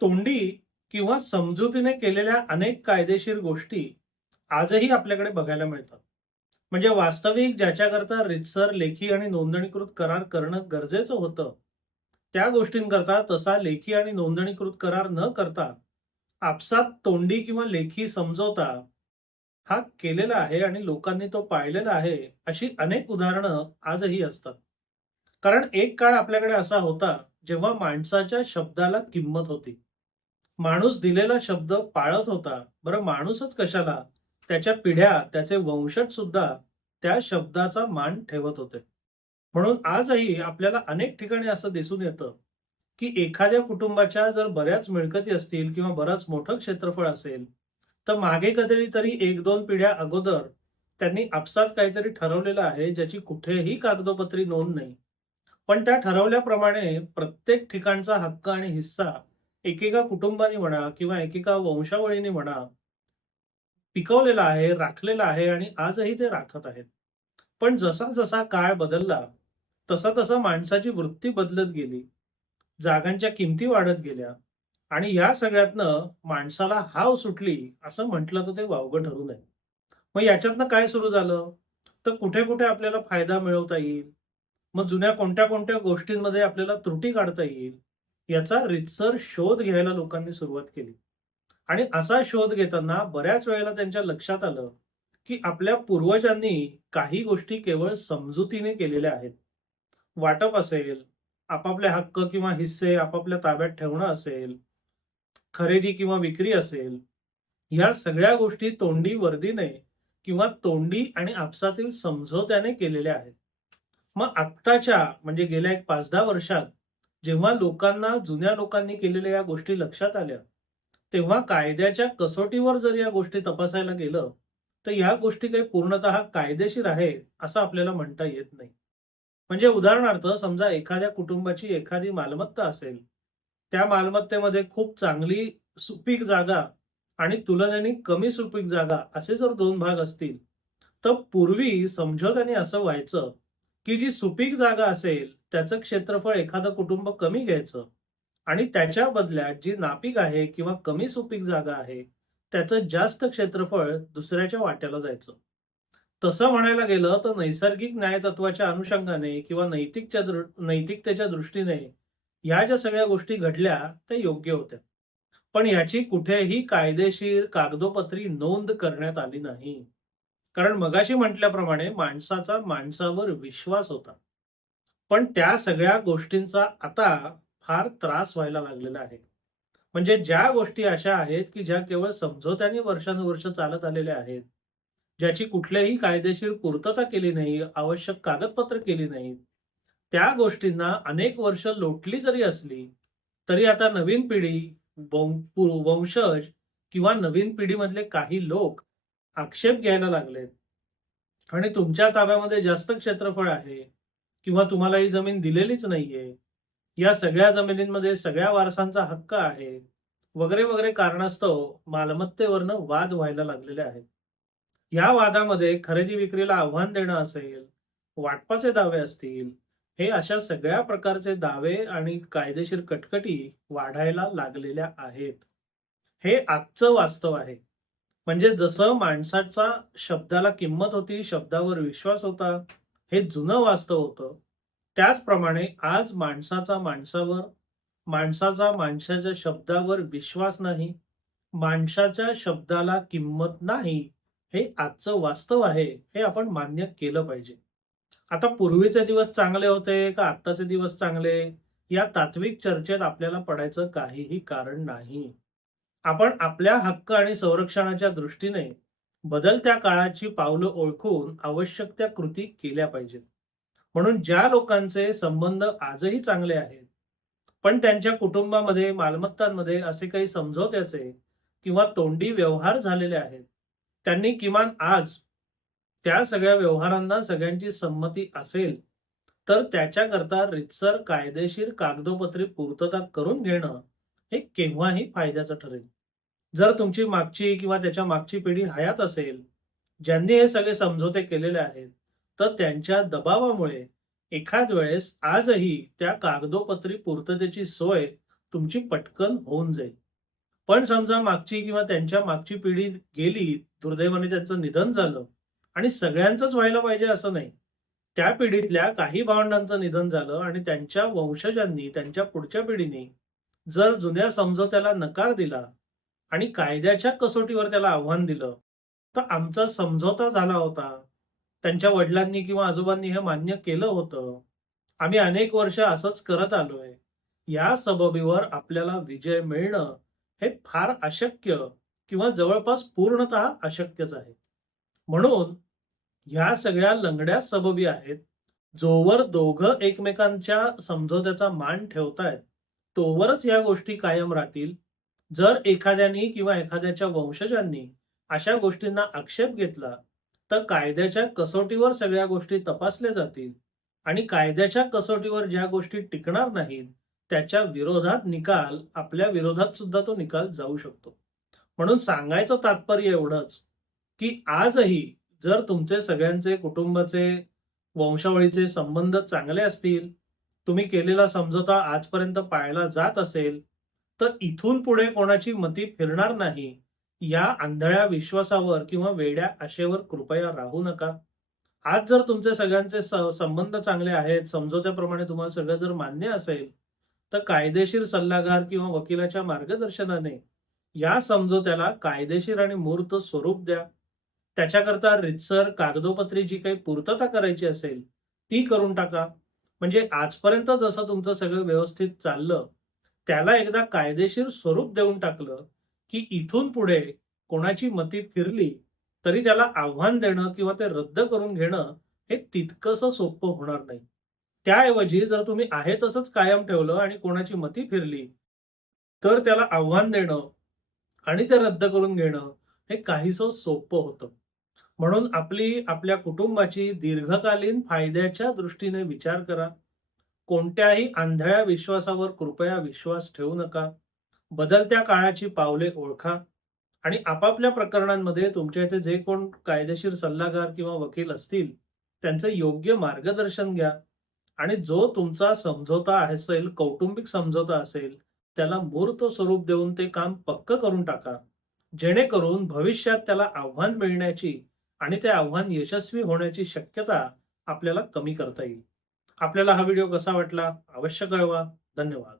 तोंडी किंवा समजुतीने केलेल्या अनेक कायदेशीर गोष्टी आजही आपल्याकडे बघायला मिळतात. म्हणजे वास्तविक ज्याच्याकरता रितसर लेखी आणि नोंदणीकृत करार करणं गरजेचं होतं त्या गोष्टींकरता तसा लेखी आणि नोंदणीकृत करार न करता आपसात तोंडी किंवा लेखी समजवता हा केलेला आहे आणि लोकांनी तो पाळलेला आहे अशी अनेक उदाहरणं आजही असतात. कारण एक काळ आपल्याकडे असा होता जेव्हा माणसाच्या शब्दाला किंमत होती. माणूस दिलेला शब्द पाळत होता. बरं माणूसच कशाला? त्याच्या पिढ्या त्याचे वंशज सुद्धा त्या शब्दाचा मान ठेवत होते. म्हणून आजही आपल्याला अनेक ठिकाणी असं दिसून येतं की एखाद्या कुटुंबाच्या जर बऱ्याच मिळकती असतील किंवा बरंच मोठं क्षेत्रफळ असेल तर मागे कधी तरी एक दोन पिढ्या अगोदर त्यांनी आपसात काहीतरी ठरवलेलं आहे ज्याची कुठेही कागदोपत्री नोंद नाही. पण त्या ठरवल्याप्रमाणे प्रत्येक ठिकाणचा हक्क आणि हिस्सा एकेका कुटुंबाने म्हणा किंवा एकेका वंशावळीने म्हणा पिकवलेला आहे राखलेला आहे आणि आजही ते राखत आहेत. पण जसा जसा काळ बदलला तसा तसा माणसाची वृत्ती बदलत गेली जागांच्या किमती वाढत गेल्या आणि या सगळ्यातनं माणसाला हाव सुटली असं म्हटलं तर ते वावगं ठरू नये. मग याच्यातनं काय सुरू झालं? तर कुठे कुठे आपल्याला फायदा मिळवता येईल? मग जुन्या कोणत्या कोणत्या गोष्टींमध्ये आपल्याला त्रुटी काढता येईल? याचा रितसर शोध घ्यायला लोकांनी सुरुवात केली. आणि असा शोध घेताना बऱ्याच वेळेला त्यांच्या लक्षात आलं की आपल्या पूर्वजांनी काही गोष्टी केवळ समजुतीने केलेल्या आहेत. वाटप असेल आपापले हक्क किंवा हिस्से आपापल्या ताब्यात ठेवणं असेल खरेदी किंवा विक्री असेल या सगळ्या गोष्टी तोंडी वर्दीने किंवा तोंडी आणि आपसातील समझोत्याने केलेल्या आहेत. मग आत्ताच्या म्हणजे गेल्या एक पाच दहा वर्षात जेव्हा लोकांना जुन्या लोकांनी केलेल्या या गोष्टी लक्षात आल्या तेव्हा कायद्याच्या कसोटीवर जर या गोष्टी तपासायला गेलं तर या गोष्टी काही पूर्णतः कायदेशीर आहेत असं आपल्याला म्हणता येत नाही. म्हणजे उदाहरणार्थ समजा एखाद्या कुटुंबाची एखादी मालमत्ता असेल त्या मालमत्तेमध्ये खूप चांगली सुपीक जागा आणि तुलनेने कमी सुपीक जागा असे जर दोन भाग असतील तर पूर्वी समझोत्याने असं व्हायचं की जी सुपीक जागा असेल त्याचं क्षेत्रफळ एखादं कुटुंब कमी घ्यायचं आणि त्याच्या बदल्यात जी नापीक आहे किंवा कमी सुपीक जागा आहे त्याचं जास्त क्षेत्रफळ दुसऱ्याच्या वाट्याला जायचं. तसं म्हणायला गेलं तर नैसर्गिक न्यायतत्वाच्या अनुषंगाने किंवा नैतिकच्या दृ नैतिकतेच्या दृष्टीने ह्या ज्या सगळ्या गोष्टी घडल्या त्या योग्य होत्या. पण याची कुठेही कायदेशीर कागदोपत्री नोंद करण्यात आली नाही. कारण मगाशी म्हटल्याप्रमाणे माणसाचा माणसावर विश्वास होता. पण त्या सगळ्या गोष्टींचा आता फार त्रास व्हायला लागलेला आहे. म्हणजे ज्या गोष्टी अशा आहेत की ज्या केवळ समझोत्याने वर्षानुवर्ष चालत आलेल्या आहेत ज्याची कुठल्याही कायदेशीर पूर्तता केली नाही आवश्यक कागदपत्र केली नाहीत त्या गोष्टींना अनेक वर्ष लोटली जरी असली तरी आता नवीन पिढी वंशज किंवा नवीन पिढीमधले काही लोक आक्षेप घ्यायला लागलेत. आणि तुमच्या ताब्यामध्ये जास्त क्षेत्रफळ आहे किंवा तुम्हाला ही जमीन दिलेलीच नाहीये या सगळ्या जमिनींमध्ये सगळ्या वारसांचा हक्क आहे वगैरे वगैरे कारणास्तव मालमत्तेवरनं वाद व्हायला लागलेले आहेत. या वादामध्ये खरेदी विक्रीला आव्हान देणं असेल वाटपाचे दावे असतील हे अशा सगळ्या प्रकारचे दावे आणि कायदेशीर कटकटी वाढायला लागलेल्या आहेत. हे आजचं वास्तव आहे. म्हणजे जसं माणसाचा शब्दाला किंमत होती शब्दावर विश्वास होता हे जुनं वास्तव होतं. त्याचप्रमाणे आज माणसाचा माणसावर माणसाचा माणसाच्या शब्दावर विश्वास नाही माणसाच्या शब्दाला किंमत नाही हे आजचं वास्तव आहे हे आपण मान्य केलं पाहिजे. आता पूर्वीचे दिवस चांगले होते का आत्ताचे दिवस चांगले? या तात्विक चर्चेत आपल्याला पडायचं काहीही कारण नाही. आपण आपल्या हक्क आणि संरक्षणाच्या दृष्टीने बदलत्या काळाची पावलं ओळखून आवश्यक त्या कृती केल्या पाहिजेत. म्हणून ज्या लोकांचे संबंध आजही चांगले आहेत पण त्यांच्या कुटुंबामध्ये मालमत्तांमध्ये असे काही समझोत्याचे किंवा तोंडी व्यवहार झालेले आहेत त्यांनी किमान आज त्या सगळ्या व्यवहारांना सगळ्यांची संमती असेल तर त्याच्याकरता रितसर कायदेशीर कागदोपत्री पूर्तता करून घेणं हे केव्हाही फायद्याचं ठरेल. जर तुमची मागची किंवा त्याच्या मागची पिढी हयात असेल ज्यांनी हे सगळे समझोते केलेले आहेत तर त्यांच्या दबावामुळे एखाद वेळेस आजही त्या कागदोपत्री पूर्ततेची सोय तुमची पटकन होऊन जाईल. पण समजा मागची किंवा त्यांच्या मागची पिढी गेली दुर्दैवाने त्यांचं निधन झालं आणि सगळ्यांचंच व्हायला पाहिजे असं नाही. त्या पिढीतल्या काही भावंडांचं निधन झालं आणि त्यांच्या वंशजांनी त्यांच्या पुढच्या पिढीने जर जुन्या समझोत्याला नकार दिला आणि कायद्याच्या कसोटीवर त्याला आव्हान दिलं तर आमचा समझोता झाला होता. त्यांच्या वडिलांनी किंवा आजोबांनी हे मान्य केलं होतं. आम्ही अनेक वर्ष असंच करत आलोय. या सबबीवर आपल्याला विजय मिळणं हे फार अशक्य किंवा जवळपास पूर्णतः अशक्यच आहे. म्हणून ह्या सगळ्या लंगड्या सबबी आहेत जोवर दोघं एकमेकांच्या समझोत्याचा मान ठेवतायत तोवरच या गोष्टी कायम राहतील. जर एखाद्यानी किंवा एखाद्याच्या वंशजांनी अशा गोष्टींना आक्षेप घेतला तर कायद्याच्या कसोटीवर सगळ्या गोष्टी तपासल्या जातील आणि कायद्याच्या कसोटीवर ज्या गोष्टी टिकणार नाहीत त्याच्या विरोधात निकाल आपल्या विरोधात सुद्धा तो निकाल जाऊ शकतो. म्हणून सांगायचं तात्पर्य एवढंच की आजही जर तुमचे सगळ्यांचे कुटुंबाचे वंशावळीचे संबंध चांगले असतील तुम्ही केलेला समझोता आजपर्यंत पाळला जात असेल तर इथून पुढे कोणाची मती फिरणार नाही. या आंधळ्या विश्वासावर किंवा वेड्या आशेवर कृपया राहू नका. आज जर तुमचे सगळ्यांचे संबंध चांगले आहेत समझोत्याप्रमाणे तुम्हाला सगळं जर मान्य असेल तर कायदेशीर सल्लागार किंवा वकिलाच्या मार्गदर्शनाने या समझोत्याला कायदेशीर आणि मूर्त स्वरूप द्या. त्याच्याकरता रितसर कागदोपत्री जी काही पूर्तता करायची असेल ती करून टाका. म्हणजे आजपर्यंत जसं तुमचं सगळं व्यवस्थित चाललं त्याला एकदा कायदेशीर स्वरूप देऊन टाकलं की इथून पुढे कोणाची मती फिरली तरी त्याला आव्हान देणं किंवा ते रद्द करून घेणं हे तितकंसं सोपं होणार नाही. त्याऐवजी जर तुम्ही आहे तसंच कायम ठेवलं आणि कोणाची मती फिरली तर त्याला आव्हान देणं आणि ते रद्द करून घेणं हे काहीसं सोपं होतं. म्हणून आपली आपल्या कुटुंबाची दीर्घकालीन फायद्याच्या दृष्टीने विचार करा. कोणत्याही आंधळ्या विश्वासावर कृपया विश्वास ठेवू नका. बदलत्या काळाची पावले ओळखा. आणि आपापल्या प्रकरणांमध्ये तुमच्या इथे जे कोण कायदेशीर सल्लागार किंवा वकील असतील त्यांचं योग्य मार्गदर्शन घ्या. आणि जो तुमचा समझोता असेल कौटुंबिक समझोता असेल त्याला मूर्त स्वरूप देऊन ते काम पक्क करून टाका. जेणेकरून भविष्यात त्याला आव्हान मिळण्याची आणि ते आव्हान यशस्वी होण्याची शक्यता आपल्याला कमी करता येईल. आपल्याला हा व्हिडिओ कसा वाटला? अवश्य कळवा. धन्यवाद.